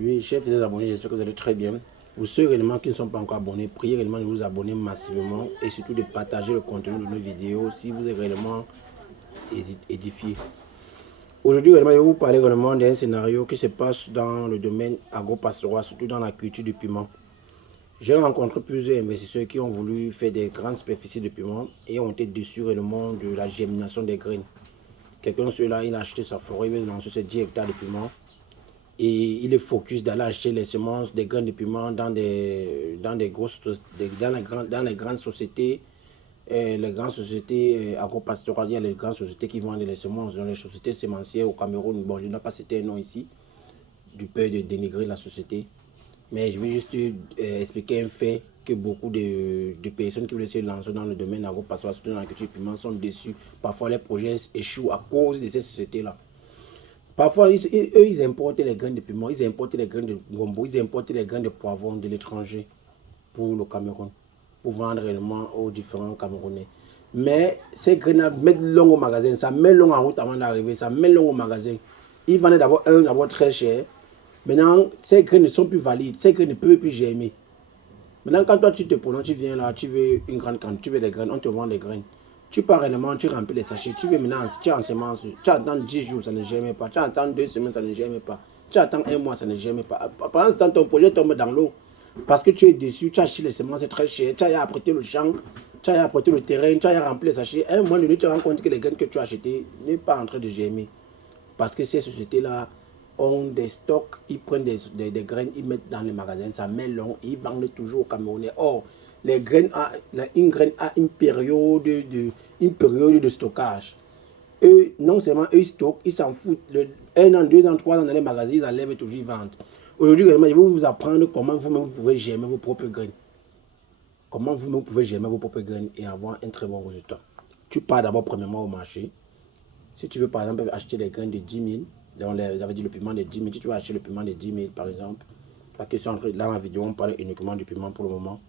Oui, chers fidèles abonnés, j'espère que vous allez très bien. Pour ceux réellement qui ne sont pas encore abonnés, priez réellement de vous abonner massivement et surtout de partager le contenu de nos vidéos si vous êtes réellement édifié. Aujourd'hui, réellement, je vais vous parler réellement d'un scénario qui se passe dans le domaine agro-pastoral, surtout dans la culture du piment. J'ai rencontré plusieurs investisseurs qui ont voulu faire des grandes superficies de piment et ont été déçus réellement de la germination des graines. Quelqu'un, celui-là, il a acheté sa forêt, il veut lancer ses 10 hectares de piment. Et il est focus d'aller acheter les semences des graines de piment dans les grandes sociétés, agro-pastorales. Il y a les grandes sociétés qui vendent les semences, dans les sociétés sémencières au Cameroun. Bon, je n'ai pas cité un nom ici, du peur de dénigrer la société. Mais je vais juste expliquer un fait que beaucoup de personnes qui veulent se lancer dans le domaine agro-pastoral, surtout dans la culture du piment, sont déçus. Parfois, les projets échouent à cause de ces sociétés-là. Parfois, ils importent les graines de piment, ils importent les graines de gombo, ils importent les graines de poivron de l'étranger pour le Cameroun, pour vendre réellement aux différents Camerounais. Mais ces graines mettent long au magasin, ça met long en route avant d'arriver, ça met long au magasin. Ils vendent d'abord très cher. Maintenant, ces graines ne sont plus valides, ces graines ne peuvent plus germer. Maintenant, quand toi tu te prononces, tu viens là, tu veux une grande quantité, tu veux des graines, on te vend des graines. Tu pars réellement, tu remplis les sachets, tu veux maintenant, tu es en semence, tu attends 10 jours, ça ne germe pas, tu attends 2 semaines, ça ne germe pas, tu attends 1 mois, ça ne germe pas. Pendant ce temps, ton projet tombe dans l'eau parce que tu es déçu, tu as acheté les semences, c'est très cher, tu as apprêté le champ, tu as apprêté le terrain, tu as rempli les sachets. À un moment donné, tu te rends compte que les graines que tu as achetées ne sont pas en train de germer. Parce que ces sociétés-là ont des stocks, ils prennent des graines, ils mettent dans les magasins, ça met long, ils vendent toujours au Camerounais. Or, une graine a une période de stockage. Eux, non seulement eux, ils stockent, ils s'en foutent. 1 an, 2 ans, 3 ans dans les magasins, ils enlèvent et toujours ils vendent. Aujourd'hui, je vais vous apprendre comment vous-même pouvez germer vos propres graines. Comment vous-même pouvez germer vos propres graines et avoir un très bon résultat. Tu pars d'abord premièrement au marché. Si tu veux par exemple acheter des graines de 10 000, j'avais dit le piment de 10 000, si tu veux acheter le piment de 10 000 par exemple, parce que là dans la vidéo on parle uniquement du piment pour le moment,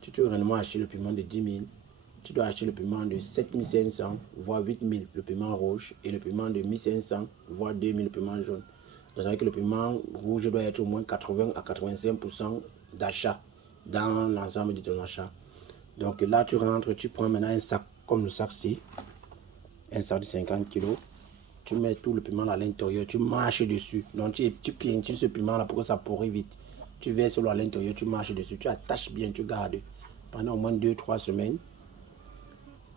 si tu veux réellement acheter le piment de 10 000, tu dois acheter le piment de 7 500 voire 8 000 le piment rouge et le piment de 1 500 voire 2 000 le piment jaune. Donc ça veut dire que le piment rouge doit être au moins 80 à 85% d'achat dans l'ensemble de ton achat. Donc là tu rentres, tu prends maintenant un sac comme le sac-ci, un sac de 50 kg. Tu mets tout le piment à l'intérieur, tu marches dessus. Donc tu piétines ce piment là pour que ça pourrit vite. Tu verses l'eau à l'intérieur, tu marches dessus, tu attaches bien, tu gardes. Pendant au moins 2-3 semaines,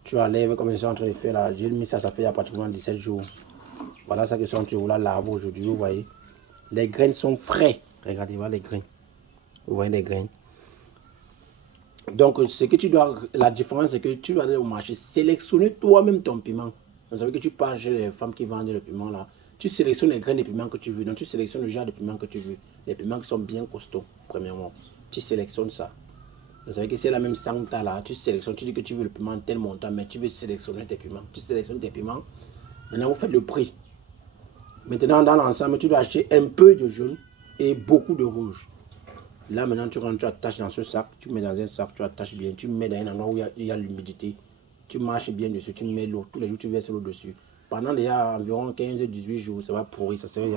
tu enlèves comme je suis en train de faire là. J'ai mis ça, ça fait pratiquement 17 jours. Voilà ça que je suis en train de la laver aujourd'hui, vous voyez. Les graines sont frais. Regardez, voilà les graines. Vous voyez les graines. Donc, ce que tu dois, la différence, c'est que tu dois aller au marché, sélectionner toi-même ton piment. Donc, ça veut dire que tu pars chez les femmes qui vendent le piment là. Tu sélectionnes les graines de piment que tu veux. Donc, tu sélectionnes le genre de piment que tu veux. Les piments qui sont bien costauds, premièrement. Tu sélectionnes ça. Donc, ça veut dire que c'est la même santa là. Tu sélectionnes, tu dis que tu veux le piment tel montant, mais tu veux sélectionner tes piments. Tu sélectionnes tes piments. Maintenant, vous faites le prix. Maintenant, dans l'ensemble, tu dois acheter un peu de jaune et beaucoup de rouge. Là, maintenant, tu rentres, tu attaches dans ce sac, tu mets dans un sac, tu attaches bien, tu mets dans un endroit où il y a l'humidité. Tu marches bien dessus, tu mets l'eau. Tous les jours, tu verses l'eau dessus. Pendant il y a environ 15-18 jours, ça va pourrir, ça se fait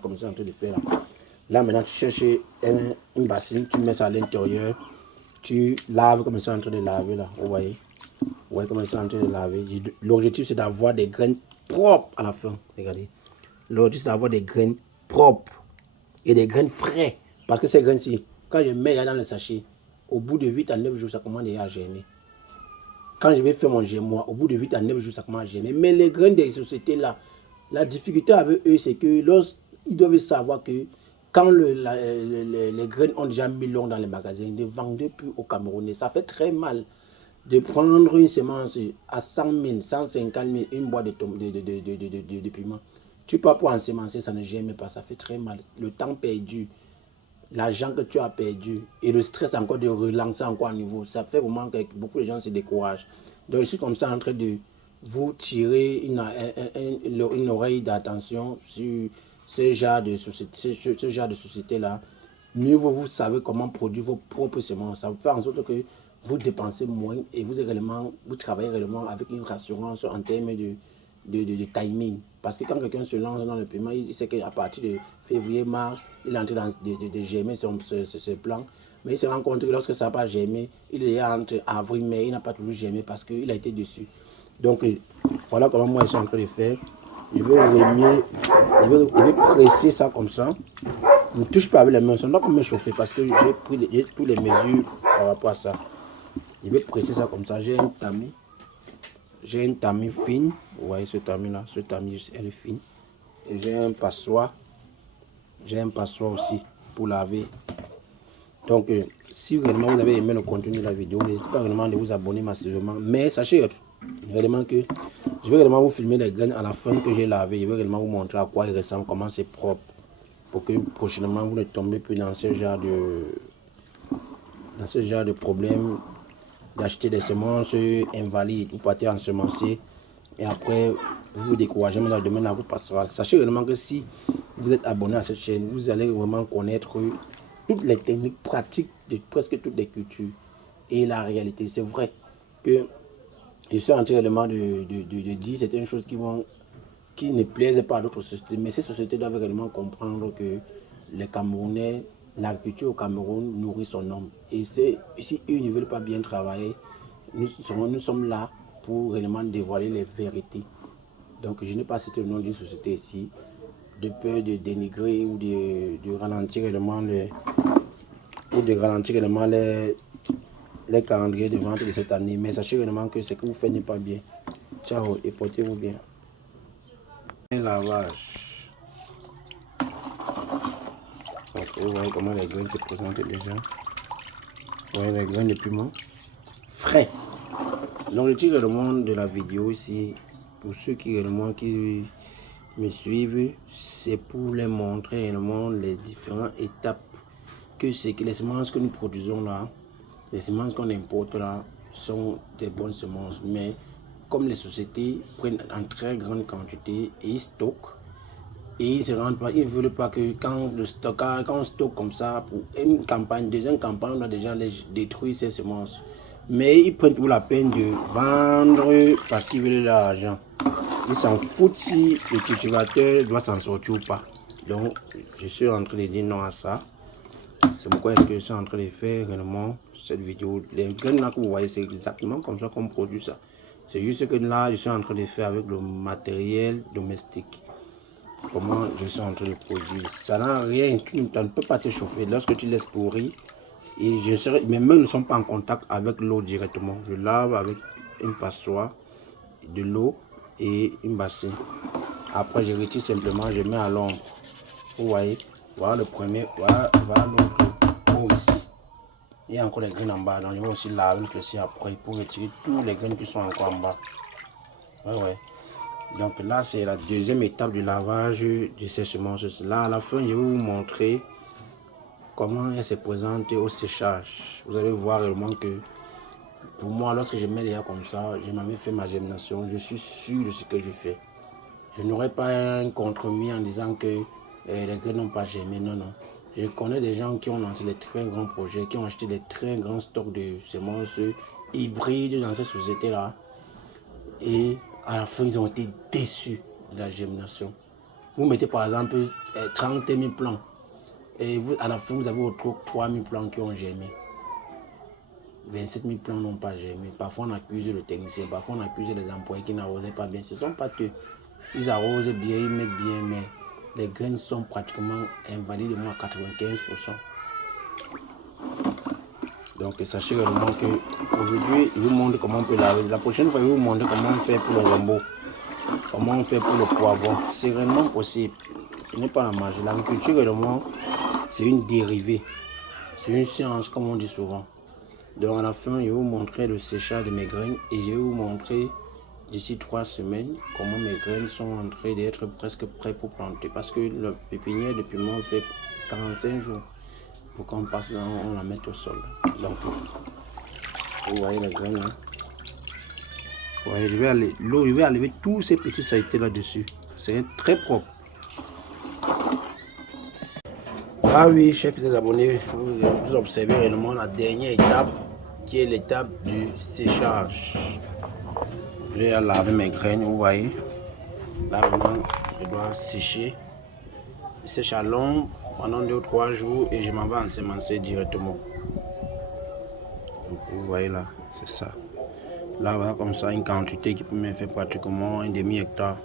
comme ça en train de faire là. Là, maintenant, tu cherches une bassine, tu mets ça à l'intérieur, tu laves comme ça en train de laver là, vous voyez. Vous voyez comme ça en train de laver. L'objectif, c'est d'avoir des graines propres à la fin, regardez. L'objectif, c'est d'avoir des graines propres et des graines frais. Parce que ces graines-ci, quand je mets dans le sachet, au bout de 8 à 9 jours, ça commence déjà à germer. Quand je vais faire mon germoir, au bout de 8 à 9 jours, ça commence à germer. Mais les graines des sociétés-là, la difficulté avec eux, c'est que ils doivent savoir que quand les graines ont déjà mis long dans les magasins, ils ne vendent plus au Camerounais. Ça fait très mal de prendre une semence à 100 000, 150 000, une boîte de piment. Tu pars pour ensemencer, ça ne germe pas, ça fait très mal. Le temps perdu, l'argent que tu as perdu et le stress encore de relancer encore à nouveau, ça fait vraiment que beaucoup de gens se découragent. Donc je suis comme ça en train de vous tirer une oreille d'attention sur ce genre de société-là. Mieux vous savez comment produire vos propres semences. Ça va faire en sorte que vous dépensez moins et vous travaillez réellement avec une rassurance en termes de timing. Parce que quand quelqu'un se lance dans le paiement, il sait qu'à partir de février, mars, il est en train de germer ce plan. Mais il se rend compte que lorsque ça n'a pas germé, il est entre avril, mai, il n'a pas toujours germé parce qu'il a été dessus. Donc, voilà comment moi je suis en train de faire. Je vais remuer, je vais presser ça comme ça. Ne touche pas avec les mains, ça ne doit pas me chauffer parce que j'ai pris toutes les mesures par rapport à ça. Je vais presser ça comme ça. J'ai un tamis. J'ai une tamis fine. Vous voyez ce tamis là. Ce tamis, elle est fine. Et j'ai un passoire. J'ai un passoire aussi pour laver. Donc, si réellement vous avez aimé le contenu de la vidéo, n'hésitez pas réellement de vous abonner massivement. Mais sachez réellement que je vais réellement vous filmer les graines à la fin que j'ai lavé. Je vais réellement vous montrer à quoi il ressemble, comment c'est propre. Pour que prochainement vous ne tombez plus dans ce genre de problème d'acheter des semences invalides. Vous partez ensemencer et après vous vous découragez, mais dans le domaine à vous passera. Sachez réellement que si vous êtes abonné à cette chaîne, vous allez vraiment connaître toutes les techniques pratiques de presque toutes les cultures. Et la réalité, c'est vrai que je suis en train réellement de dire certaines choses qui ne plaisent pas à d'autres sociétés, mais ces sociétés doivent réellement comprendre que les Camerounais, l'agriculture au Cameroun nourrit son homme. Et si eux ne veulent pas bien travailler, nous sommes là pour réellement dévoiler les vérités. Donc je n'ai pas cité le nom d'une société ici, de peur de dénigrer ou de ralentir réellement les calendriers de vente de cette année. Mais sachez réellement que ce que vous faites n'est pas bien. Ciao et portez-vous bien. Lavage. Donc, vous voyez comment les graines se présentent déjà. Vous voyez les graines de piment frais. Donc le tir de la vidéo ici, pour ceux qui réellement qui me suivent, c'est pour les montrer réellement les différentes étapes que c'est que les semences que nous produisons là, les semences qu'on importe là sont des bonnes semences, mais comme les sociétés prennent en très grande quantité et ils stockent, et ils se rendent pas, ils ne veulent pas que quand on stocke comme ça pour une campagne, deuxième campagne, on a déjà détruit ces semences. Mais ils prennent tout la peine de vendre parce qu'ils veulent de l'argent. Ils s'en foutent si le cultivateur doit s'en sortir ou pas. Donc, je suis en train de dire non à ça. C'est pourquoi est-ce que je suis en train de faire réellement cette vidéo. Les graines là que vous voyez, c'est exactement comme ça qu'on produit ça. C'est juste que là, je suis en train de faire avec le matériel domestique. Comment je suis en train de produire. Ça n'a rien, tu ne peux pas te chauffer. Lorsque tu laisses pourrir, et mes mains ne sont pas en contact avec l'eau directement. Je lave avec une passoire, de l'eau et une bassine. Après, je retire simplement, je mets à l'ombre. Vous voyez, voilà le premier, voilà l'autre ici. Il y a encore les graines en bas, donc je vais aussi laver ceci après pour retirer tous les graines qui sont encore en bas. Ouais. Donc là, c'est la deuxième étape du lavage de ces semences. Là, à la fin, je vais vous montrer comment elle se présente au séchage. Vous allez voir réellement que pour moi, lorsque je mets les gars comme ça, je m'avais fait ma germination, je suis sûr de ce que je fais. Je n'aurai pas un compromis en disant que les graines n'ont pas germé. Non. Je connais des gens qui ont lancé des très grands projets, qui ont acheté des très grands stocks de semences hybrides dans ces sociétés-là. Et à la fin, ils ont été déçus de la germination. Vous mettez par exemple 30 000 plants. Et vous, à la fin, vous avez autour 3 000 plants qui ont germé. 27 000 plants n'ont pas germé. Parfois, on accuse le technicien. Parfois, on accuse les employés qui n'arrosaient pas bien. Ce ne sont pas eux. Ils arrosent bien, ils mettent bien, mais les graines sont pratiquement invalides à 95%. Donc, sachez réellement qu'aujourd'hui, je vous montre comment on peut laver. La prochaine fois, je vais vous montrer comment on fait pour le rombo. Comment on fait pour le poivron. C'est réellement possible. Ce n'est pas la magie. L'agriculture, réellement, c'est une dérivée. C'est une science, comme on dit souvent. Donc, à la fin, je vais vous montrer le séchage de mes graines et je vais vous montrer d'ici 3 semaines comment mes graines sont en train d'être presque prêtes pour planter. Parce que le pépinière de piment fait 45 jours pour qu'on passe là, on la mette au sol. Donc, vous voyez les graines là. Vous voyez, je vais enlever tous ces petits sailletés là-dessus. C'est très propre. Ah oui, chef des abonnés, vous observez réellement la dernière étape qui est l'étape du séchage. Je vais laver mes graines, vous voyez. Là maintenant, je dois sécher. Je sèche à l'ombre pendant 2 ou 3 jours et je m'en vais ensemencer directement. Donc vous voyez là, c'est ça. Là, voilà comme ça, une quantité qui peut me faire pratiquement un demi-hectare.